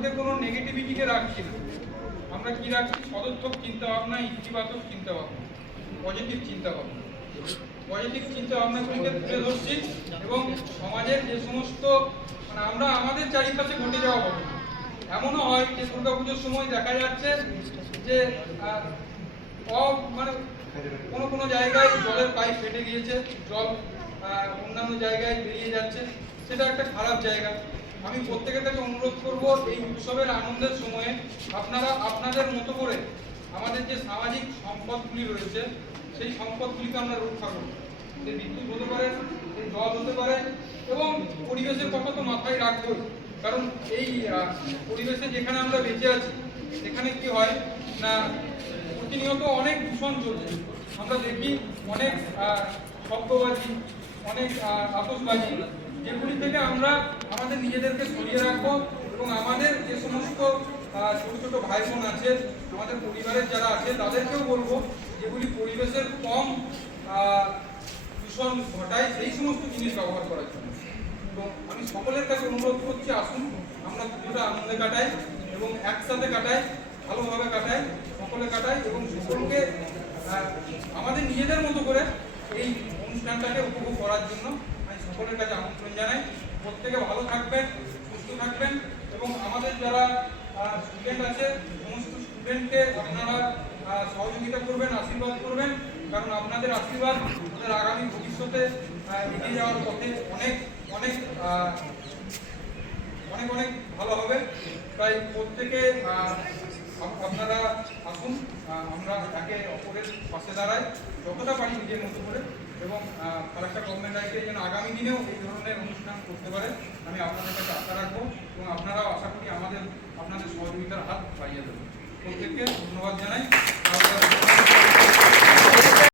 মধ্যে কোনো নেগেটিভিটিকে রাখছি না, আমরা কি রাখছি? সদর্থক চিন্তা ভাবনা, ইতিবাচক চিন্তা ভাবনা, পজিটিভ চিন্তা ভাবনা। পজিটিভ চিন্তা ভাবনাগুলিকে তুলে ধরছি এবং সমাজের যে সমস্ত আমরা আমাদের চারিপাশে ঘটে যাওয়া হবে। এমনও হয় যে দুর্গাপুজোর সময় দেখা যাচ্ছে যে কোনো জায়গায় জলের পাইপ ফেটে গিয়েছে, জল অন্যান্য জায়গায় বেরিয়ে যাচ্ছে, সেটা একটা খারাপ জায়গা। আমি প্রত্যেকের কাছে অনুরোধ করব, এই উৎসবের আনন্দের সময়ে আপনারা আপনাদের মতো করে আমাদের যে সামাজিক সম্পদগুলি রয়েছে সেই সম্পদগুলিকে আমরা রক্ষা করব। যে বিদ্যুৎ হতে পারে, এই জল হতে পারে, এবং পরিবেশের কথা তো মাথায় রাখবো, কারণ এই পরিবেশে যেখানে আমরা বেঁচে আছি সেখানে কি হয় না, প্রতিনিয়ত অনেক দূষণ চলছে। আমরা দেখি অনেক শব্দবাজি, অনেক আতশবাজি, যেগুলি থেকে আমরা আমাদের নিজেদেরকে সরিয়ে রাখবো এবং আমাদের যে সমস্ত ছোট ছোট ভাই বোন আছে, আমাদের পরিবারের যারা আছে, তাদেরকেও বলবো যেগুলি পরিবেশের কম দূষণ ঘটায় সেই সমস্ত জিনিস ব্যবহার করার জন্য। তো আমি সকলের কাছে অনুরোধ করছি, আসুন আমরা পুজোটা আনন্দে কাটাই এবং একসাথে কাটাই, ভালোভাবে কাটাই, সকলে কাটাই এবং সকলকে আমাদের নিজেদের মতো করে এই অনুষ্ঠানটাকে উপভোগ করার জন্য আমি সকলের কাছে আমন্ত্রণ জানাই। প্রত্যেকে ভালো থাকবেন, সুস্থ থাকবেন এবং আমাদের যারা স্টুডেন্ট আছে সমস্ত স্টুডেন্টকে আপনারা সহযোগিতা করবেন, আশীর্বাদ করবেন, কারণ আপনাদের আশীর্বাদ আমাদের আগামী ভবিষ্যতে এগিয়ে যাওয়ার পথে অনেক অনেক অনেক অনেক ভালো হবে। তাই প্রত্যেকে আপনারা আসুন, আমরা একে অপরের পাশে দাঁড়াই যতটা পারি নিজের মতো করে, এবং ফারাক্কা গভর্নমেন্ট হাই স্কুলে যেন আগামী দিনেও এই ধরনের অনুষ্ঠান করতে পারে আমি আপনাদের কাছে আশা রাখবো এবং আপনারাও আশা করি আপনাদের সহযোগিতার হাত বাড়িয়ে দেবেন। প্রত্যেককে ধন্যবাদ জানাই।